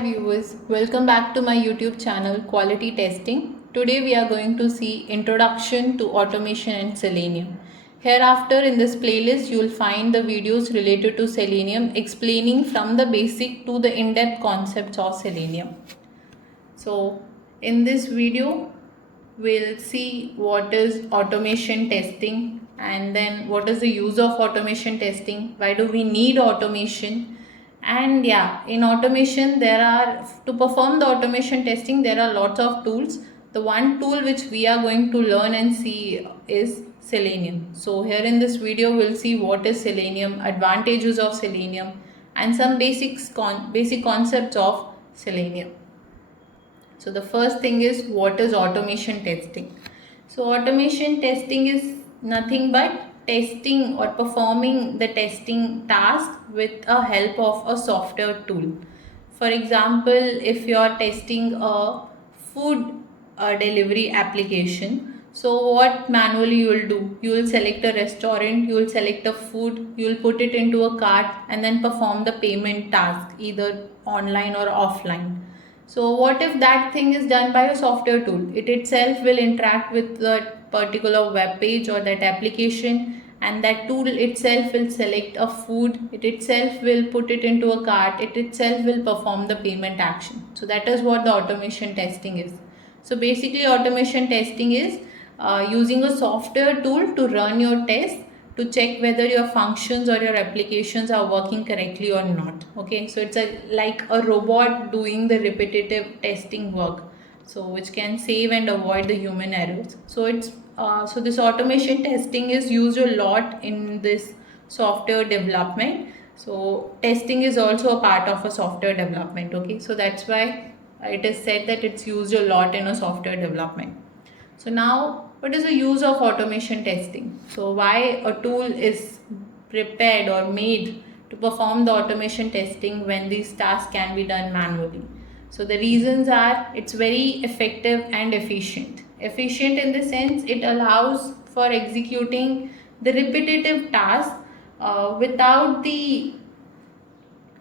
Viewers, welcome back to my YouTube channel Quality Testing. Today we are going to see Introduction to Automation and Selenium. Hereafter in this playlist you will find the videos related to Selenium explaining from the basic to the in-depth concepts of Selenium. So in this video we'll see what is automation testing and then what is the use of automation testing, why do we need automation, and yeah, in automation there are, to perform the automation testing there are lots of tools. The one tool which we are going to learn and see is Selenium. So here in this video we'll see what is Selenium, advantages of Selenium, and some basic concepts of Selenium. So the first thing is, what is automation testing? So automation testing is nothing but testing or performing the testing task with a help of a software tool. For example, if you are testing a food delivery application, so what manually you will do? You will select a restaurant, you will select a food, you will put it into a cart and then perform the payment task either online or offline. So what if that thing is done by a software tool? It itself will interact with that particular web page or that application, and that tool itself will select a food, it itself will put it into a cart, it itself will perform the payment action. So that is what the automation testing is. So basically automation testing is using a software tool to run your test to check whether your functions or your applications are working correctly or not. Okay, so it's like a robot doing the repetitive testing work, so which can save and avoid the human errors. So this automation testing is used a lot in this software development. So testing is also a part of a software development. Okay, so that's why it is said that it's used a lot in a software development. So now, what is the use of automation testing? So why a tool is prepared or made to perform the automation testing when these tasks can be done manually? So the reasons are, it's very effective and efficient. Efficient in the sense it allows for executing the repetitive task without the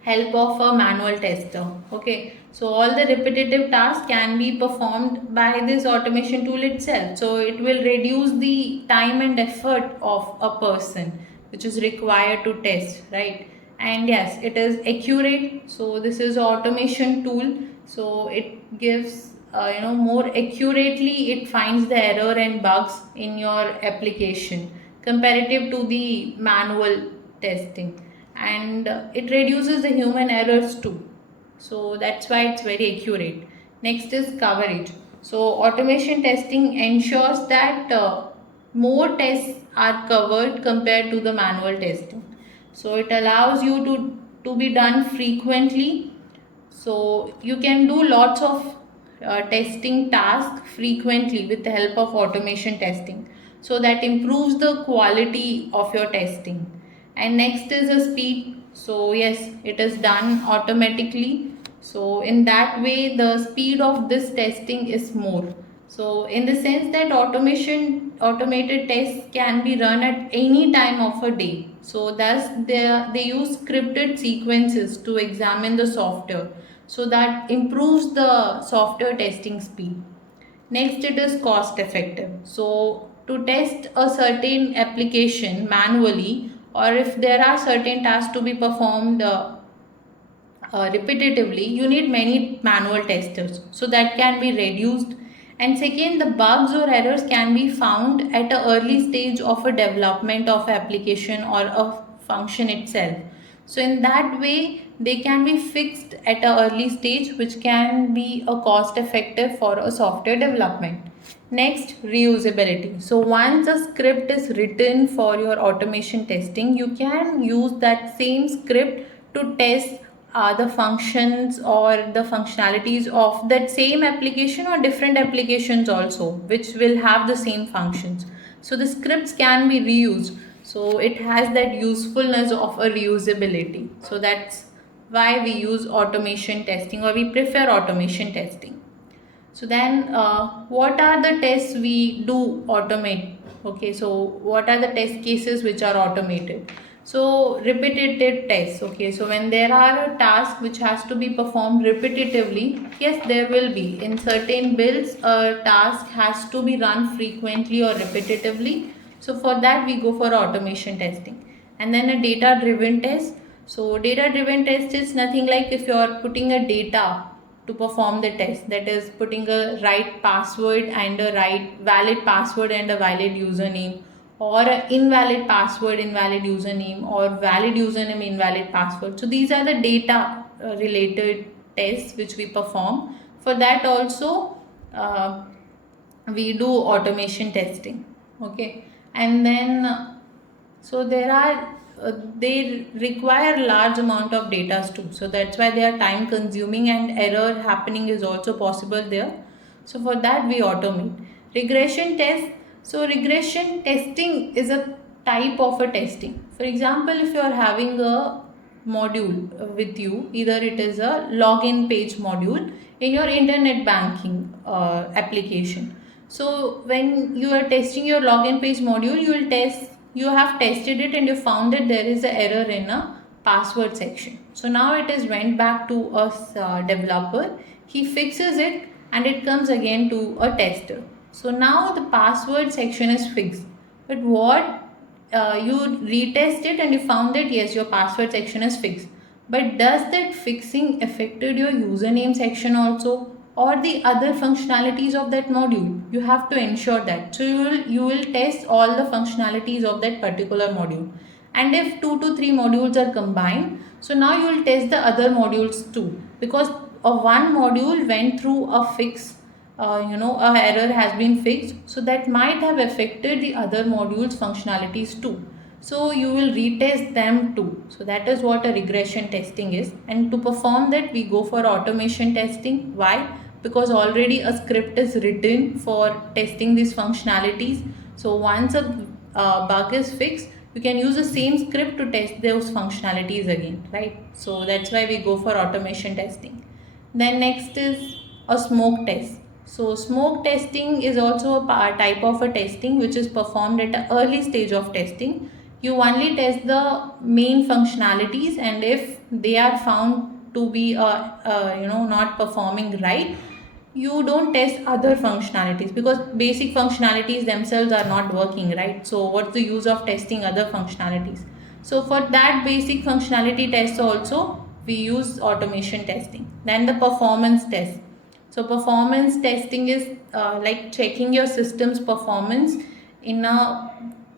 help of a manual tester. Okay, so all the repetitive tasks can be performed by this automation tool itself, so it will reduce the time and effort of a person which is required to test, right? And yes, it is accurate. So this is automation tool, so it gives more accurately it finds the error and bugs in your application comparative to the manual testing, and it reduces the human errors too. So that's why it's very accurate. Next is coverage. So automation testing ensures that more tests are covered compared to the manual testing. So it allows you to be done frequently. So you can do lots of testing tasks frequently with the help of automation testing. So that improves the quality of your testing. And next is a speed. So yes, it is done automatically. So in that way, the speed of this testing is more. So in the sense that automated tests can be run at any time of a day. So thus they use scripted sequences to examine the software. So that improves the software testing speed. Next, it is cost effective. So to test a certain application manually, or if there are certain tasks to be performed repetitively, you need many manual testers. So that can be reduced. And second, the bugs or errors can be found at an early stage of a development of application or a function itself. So in that way, they can be fixed at an early stage, which can be a cost effective for a software development. Next, reusability. So once a script is written for your automation testing, you can use that same script to test the functions or the functionalities of that same application or different applications also, which will have the same functions. So the scripts can be reused. So it has that usefulness of a reusability. So that's why we use automation testing, or we prefer automation testing. So then, what are the tests we do automate? Okay, so what are the test cases which are automated? So repetitive tests. Okay, so when there are a task which has to be performed repetitively, yes, there will be. In certain builds, a task has to be run frequently or repetitively. So for that, we go for automation testing. And then a data-driven test. So data-driven test is nothing like if you are putting a data to perform the test, that is putting a right password and a right valid password and a valid username, or an invalid password, invalid username, or valid username, invalid password. So these are the data related tests which we perform. For that also we do automation testing. Okay, and then so there are they require large amount of data too, so that's why they are time consuming and error happening is also possible there. So for that we automate. Regression test. So regression testing is a type of a testing. For example, if you are having a module with you, either it is a login page module in your internet banking application. So when you are testing your login page module, you have tested it and you found that there is an error in a password section. So now it is went back to a developer. He fixes it and it comes again to a tester. So now the password section is fixed. But what you retest it and you found that yes, your password section is fixed. But does that fixing affected your username section also, or the other functionalities of that module? You have to ensure that. So you will test all the functionalities of that particular module. And if 2 to 3 modules are combined, so now you will test the other modules too, because one module went through a fix, a error has been fixed, so that might have affected the other modules functionalities too. So you will retest them too. So that is what a regression testing is. And to perform that, we go for automation testing. Why? Because already a script is written for testing these functionalities. So once a bug is fixed, you can use the same script to test those functionalities again, right? So that's why we go for automation testing. Then next is a smoke test. So smoke testing is also a type of a testing which is performed at an early stage of testing. You only test the main functionalities, and if they are found to be not performing right, you don't test other functionalities, because basic functionalities themselves are not working right. So what's the use of testing other functionalities? So for that basic functionality test also we use automation testing. Then the performance test. So performance testing is like checking your system's performance in a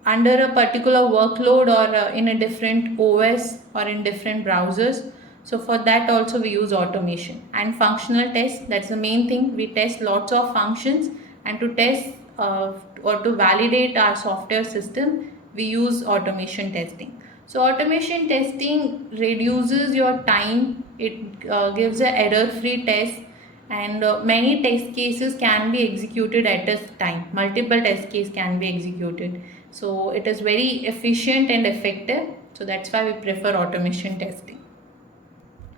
under a particular workload, or in a different OS or in different browsers. So for that also we use automation. And functional test, that's the main thing. We test lots of functions, and to test or to validate our software system, we use automation testing. So automation testing reduces your time. It gives an error-free test, and many test cases can be executed at a time. Multiple test case can be executed. So it is very efficient and effective. So that's why we prefer automation testing.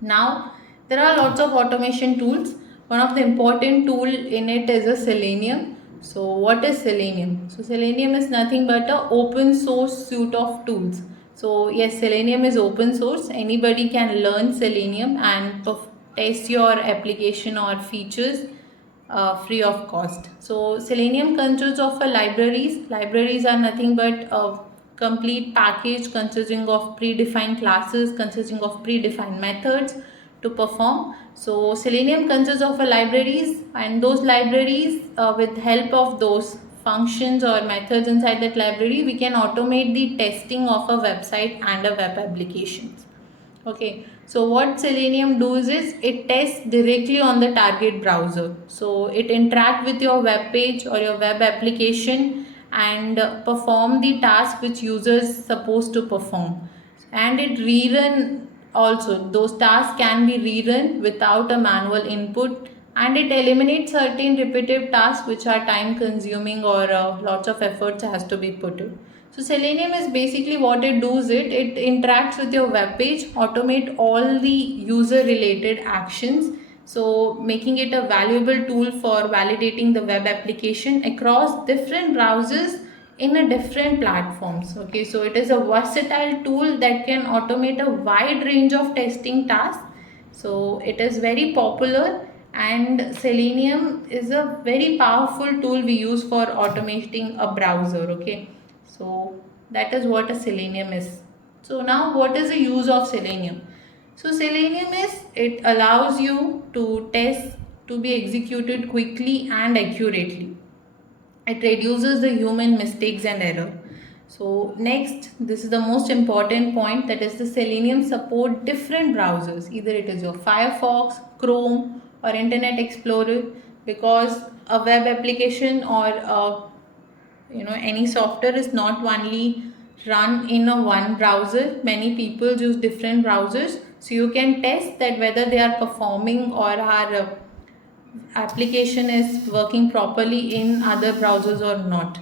Now, there are lots of automation tools. One of the important tool in it is a Selenium. So what is Selenium? So Selenium is nothing but a open source suite of tools. So yes, Selenium is open source. Anybody can learn Selenium and test your application or features free of cost. So Selenium consists of a libraries. Libraries are nothing but a complete package consisting of predefined classes, consisting of predefined methods to perform. So Selenium consists of a libraries, and those libraries with help of those functions or methods inside that library, we can automate the testing of a website and a web applications. Okay, so what Selenium does is it tests directly on the target browser. So it interact with your web page or your web application and perform the task which users supposed to perform. And it rerun also. Those tasks can be rerun without a manual input, and it eliminates certain repetitive tasks which are time consuming or lots of efforts has to be put in. So Selenium is basically what it does, it interacts with your web page, automate all the user related actions, so making it a valuable tool for validating the web application across different browsers in a different platforms. Okay, so it is a versatile tool that can automate a wide range of testing tasks. So it is very popular, and Selenium is a very powerful tool we use for automating a browser. Okay, so that is what a Selenium is. So now what is the use of Selenium? So Selenium is, it allows you to test to be executed quickly and accurately. It reduces the human mistakes and error. So next, this is the most important point, that is the Selenium support different browsers, either it is your Firefox, Chrome or Internet Explorer, because a web application or any software is not only run in a one browser. Many people use different browsers, so you can test that whether they are performing or are application is working properly in other browsers or not.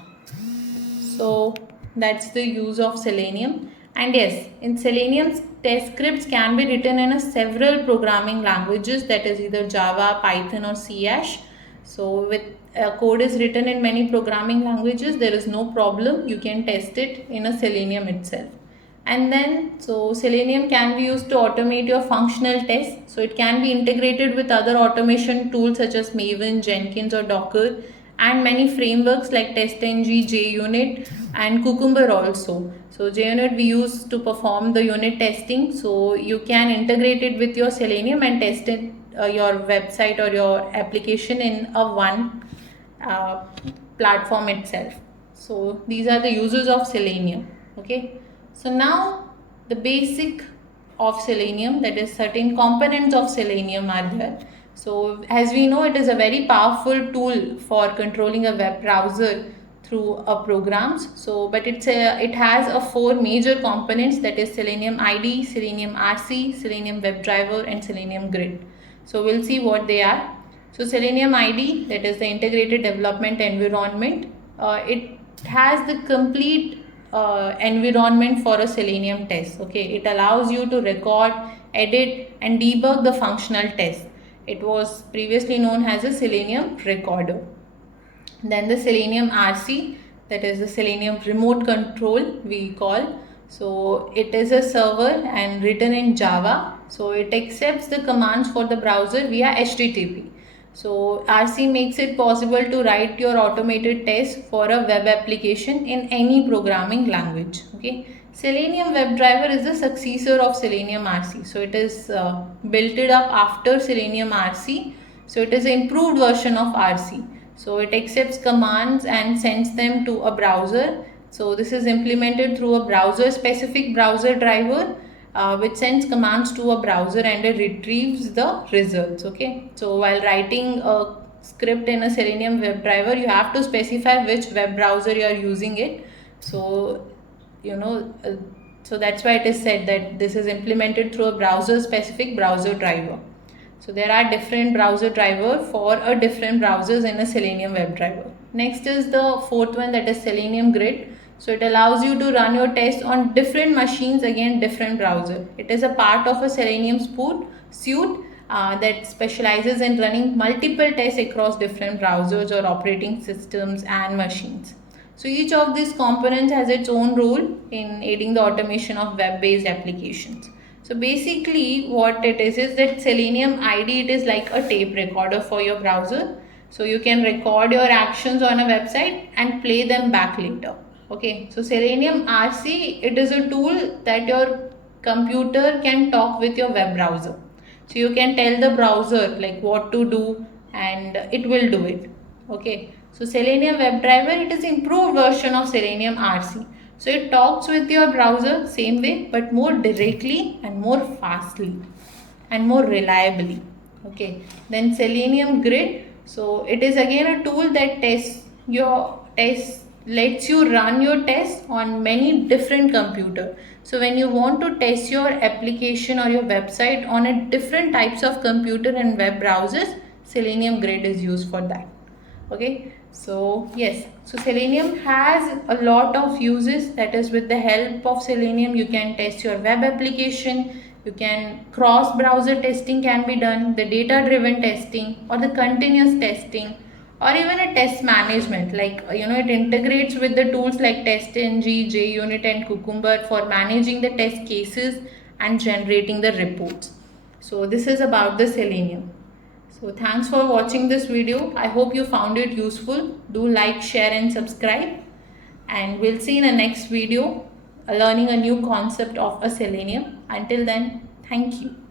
So that's the use of Selenium. And yes, in Selenium, test scripts can be written in a several programming languages, that is either Java, Python or C#. So with code is written in many programming languages, there is no problem. You can test it in a Selenium itself. And then, so Selenium can be used to automate your functional tests. So it can be integrated with other automation tools such as Maven, Jenkins or Docker, and many frameworks like TestNG, JUnit and Cucumber also. So JUnit we use to perform the unit testing. So you can integrate it with your Selenium and test it, your website or your application in a one platform itself. So these are the uses of Selenium. Okay. So now the basic of Selenium, that is certain components of Selenium are there. So as we know, it is a very powerful tool for controlling a web browser through programs. So but it has a four major components, that is Selenium IDE, Selenium RC, Selenium WebDriver and Selenium Grid. So we'll see what they are. So Selenium IDE, that is the integrated development environment. It has the complete environment for a Selenium test. Okay, it allows you to record, edit and debug the functional test. It was previously known as a Selenium recorder. Then the Selenium RC, that is the Selenium remote control we call. So it is a server and written in Java. So it accepts the commands for the browser via HTTP. So RC makes it possible to write your automated test for a web application in any programming language. Okay. Selenium WebDriver is the successor of Selenium RC. So it is built it up after Selenium RC. So it is an improved version of RC. So it accepts commands and sends them to a browser. So this is implemented through a browser specific browser driver, which sends commands to a browser and it retrieves the results. Okay, so while writing a script in a Selenium WebDriver, you have to specify which web browser you are using it. So so that's why it is said that this is implemented through a browser specific browser driver. So there are different browser driver for a different browsers in a Selenium WebDriver. Next is the fourth one, that is Selenium Grid. So it allows you to run your tests on different machines, again different browser. It is a part of a Selenium suite that specializes in running multiple tests across different browsers or operating systems and machines. So each of these components has its own role in aiding the automation of web-based applications. So basically what it is that Selenium IDE, it is like a tape recorder for your browser. So you can record your actions on a website and play them back later. Okay, so Selenium RC, it is a tool that your computer can talk with your web browser. So you can tell the browser like what to do and it will do it. Okay, so Selenium WebDriver, it is improved version of Selenium RC. So it talks with your browser same way but more directly and more fastly and more reliably. Okay, then Selenium Grid, so it is again a tool that lets you run your tests on many different computers. So when you want to test your application or your website on a different types of computer and web browsers, Selenium Grid is used for that. Okay, so yes, so Selenium has a lot of uses, that is with the help of Selenium you can test your web application, you can cross browser testing can be done, the data driven testing or the continuous testing, or even a test management, like it integrates with the tools like TestNG, JUnit and Cucumber for managing the test cases and generating the reports. So this is about the Selenium. So thanks for watching this video. I hope you found it useful. Do like, share and subscribe, and we'll see in the next video learning a new concept of a Selenium. Until then, thank you.